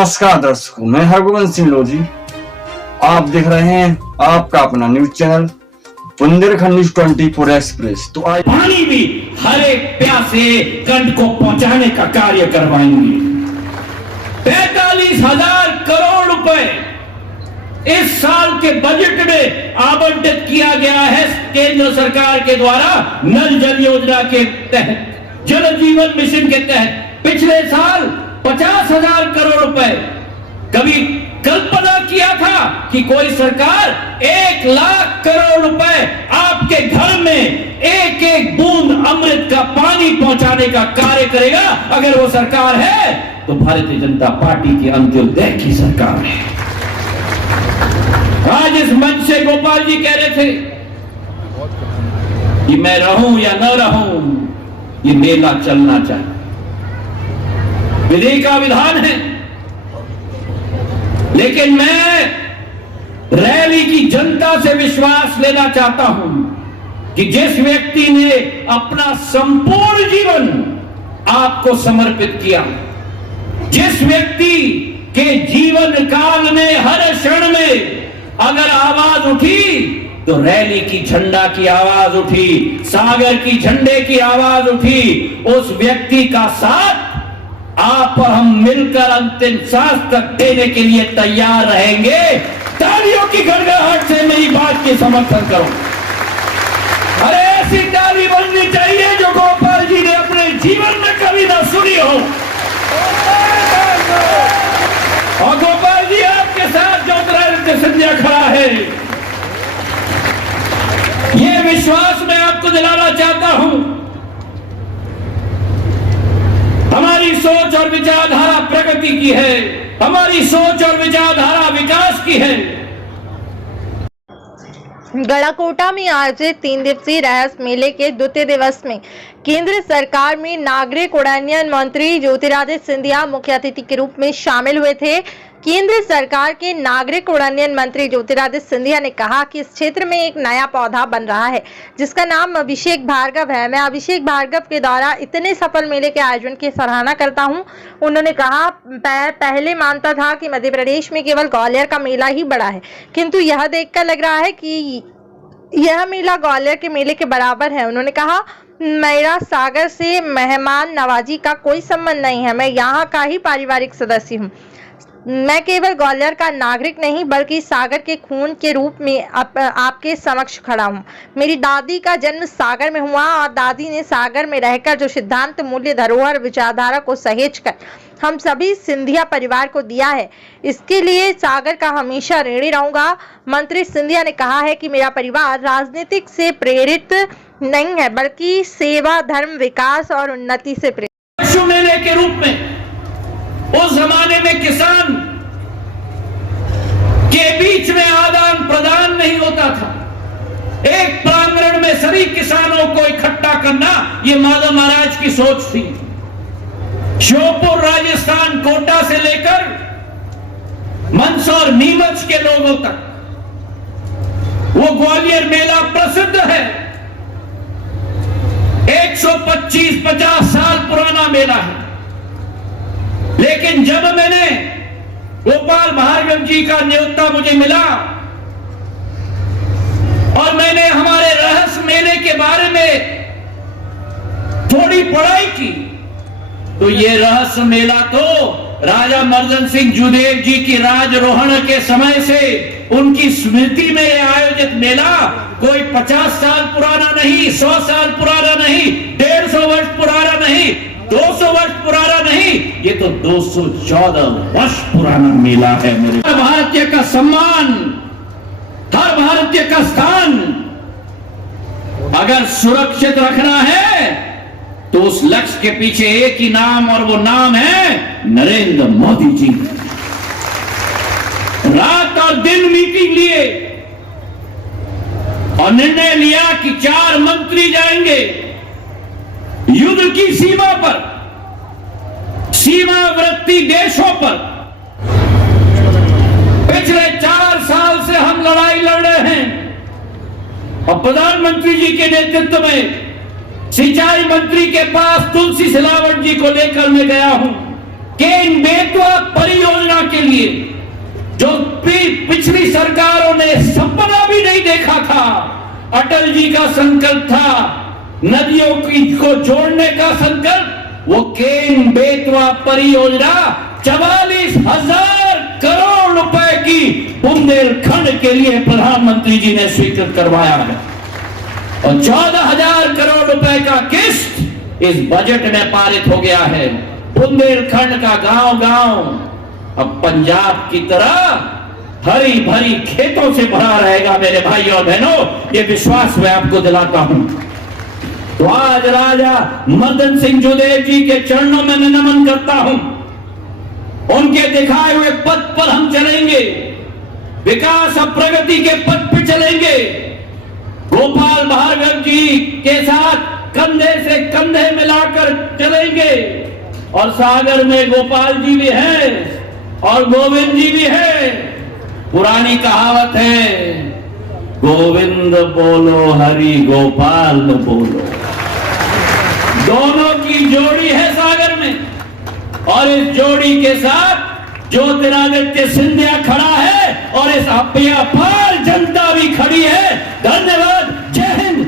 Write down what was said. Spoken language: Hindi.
नमस्कार दर्शकों, मैं हरगोविंद सिंह लोधी। आप देख रहे हैं आपका अपना news channel Bundelkhand news 24 express. तो आज पानी भी हर एक प्यासे कंठ को पहुंचाने का कार्य करवाएंगे। 45,000 करोड़ रुपए इस साल के बजट में आवंटित किया गया है केंद्र सरकार के द्वारा नल जल योजना के तहत, जल जीवन मिशन के तहत। पिछले साल 50,000 करोड़ रुपए। कभी कल्पना किया था कि कोई सरकार 1 लाख करोड़ रुपए आपके घर में एक एक बूंद अमृत का पानी पहुंचाने का कार्य करेगा? अगर वो सरकार है तो भारतीय जनता पार्टी की अंत्योदय की सरकार है। आज इस मंच से गोपाल जी कह रहे थे कि मैं रहूं या न रहूं, ये मेला चलना चाहिए। विधि का विधान है, लेकिन मैं रैली की जनता से विश्वास लेना चाहता हूं कि जिस व्यक्ति ने अपना संपूर्ण जीवन आपको समर्पित किया, जिस व्यक्ति के जीवन काल में हर क्षण में अगर आवाज उठी तो रैली की झंडा की आवाज उठी, सागर की झंडे की आवाज उठी, उस व्यक्ति का साथ आप और हम मिलकर अंतिम सांस तक देने के लिए तैयार रहेंगे। तालियों की गड़गड़ाहट से मेरी बात की समर्थन करो। अरे ऐसी ताली बननी चाहिए जो गोपाल जी ने अपने जीवन में कभी ना सुनी हो। और गोपाल जी आपके साथ ज्योतिरादित्य सिंधिया खड़ा है, ये विश्वास मैं आपको दिलाना चाहता हूं। हमारी सोच और विचारधारा प्रगति की है, हमारी सोच और विचारधारा विकास की है। गढ़ाकोटा में आयोजित 3 दिवसीय रहस मेले के द्वितीय दिवस में केंद्र सरकार में नागरिक उड्डयन मंत्री ज्योतिरादित्य सिंधिया मुख्य अतिथि के रूप में शामिल हुए थे। केंद्र सरकार के नागरिक उड्डयन मंत्री ज्योतिरादित्य सिंधिया ने कहा कि इस क्षेत्र में एक नया पौधा बन रहा है जिसका नाम अभिषेक भार्गव है। मैं अभिषेक भार्गव के द्वारा इतने सफल मेले के आयोजन की सराहना करता हूं। उन्होंने कहा, पहले मानता था कि मध्य प्रदेश में केवल ग्वालियर का मेला ही बड़ा है, किंतु यह देखकर लग रहा है कि यह मेला ग्वालियर के मेले के बराबर है। उन्होंने कहा, मेरा सागर से मेहमान नवाजी का कोई संबंध नहीं है, मैं यहाँ का ही पारिवारिक सदस्य हूँ। मैं केवल ग्वालियर का नागरिक नहीं बल्कि सागर के खून के रूप में आपके समक्ष खड़ा हूँ। मेरी दादी का जन्म सागर में हुआ और दादी ने सागर में रहकर जो सिद्धांत, मूल्य, धरोहर, विचारधारा को सहेजकर हम सभी सिंधिया परिवार को दिया है, इसके लिए सागर का हमेशा ऋणी रहूंगा। मंत्री सिंधिया ने कहा है कि मेरा परिवार राजनीतिक से प्रेरित नहीं है बल्कि सेवा, धर्म, विकास और उन्नति से प्रेरित। मेले के रूप में उस जमाने में किसान के बीच में आदान प्रदान नहीं होता था। एक प्रांगण में सभी किसानों को इकट्ठा करना, यह माधव महाराज की सोच थी। श्योपुर राजस्थान, कोटा से लेकर मंदसौर, नीमच के लोगों तक वो ग्वालियर मेला प्रसिद्ध है। 125-50 साल पुराना मेला है। लेकिन जब मैंने गोपाल भार्गव जी का न्योता मुझे मिला और मैंने हमारे रहस मेले के बारे में थोड़ी पढ़ाई की, तो ये रहस मेला तो राजा मर्दन सिंह जुदेव जी की राजरोहण के समय से उनकी स्मृति में आयोजित मेला कोई 50 साल पुराना नहीं, 100 साल पुराना नहीं, 150 वर्ष पुराना नहीं, 200 वर्ष पुराना नहीं, ये तो 214 वर्ष पुराना मेला है। मेरे हर भारतीय का सम्मान, हर भारतीय का स्थान अगर सुरक्षित रखना है तो उस लक्ष्य के पीछे एक ही नाम, और वो नाम है नरेंद्र मोदी जी। रात और दिन मीटिंग लिए और निर्णय लिया कि 4 मंत्री जाएंगे युद्ध की सीमा पर, सीमावर्ती देशों पर। पिछले 4 साल से हम लड़ाई लड़ रहे हैं और प्रधानमंत्री जी के नेतृत्व में सिंचाई मंत्री के पास तुलसी सिलावट जी को लेकर मैं गया हूं कि इन बेतुआ परियोजना के लिए जो पिछली सरकारों ने सपना भी नहीं देखा था। अटल जी का संकल्प था नदियों को जोड़ने का संकल्प, वो केन बेतवा परियोजना 44,000 करोड़ रुपए की बुंदेलखंड के लिए प्रधानमंत्री जी ने स्वीकृत करवाया है और 14,000 करोड़ रुपए का किस्त इस बजट में पारित हो गया है। बुंदेलखंड का गांव-गांव अब पंजाब की तरह हरी भरी खेतों से भरा रहेगा मेरे भाइयों और बहनों, ये विश्वास मैं आपको दिलाता हूं। तो आज राजा मदन सिंह जुदेव जी के चरणों में मैं नमन करता हूं। उनके दिखाए हुए पथ पर हम चलेंगे, विकास और प्रगति के पथ पर चलेंगे। गोपाल भार्गव जी के साथ कंधे से कंधे मिलाकर चलेंगे और सागर में गोपाल जी भी हैं और गोविंद जी भी हैं। पुरानी कहावत है, गोविंद बोलो हरि गोपाल बोलो। दोनों की जोड़ी है सागर में और इस जोड़ी के साथ ज्योतिरादित्य सिंधिया खड़ा है और इस अपार जनता भी खड़ी है। धन्यवाद। जय हिंद।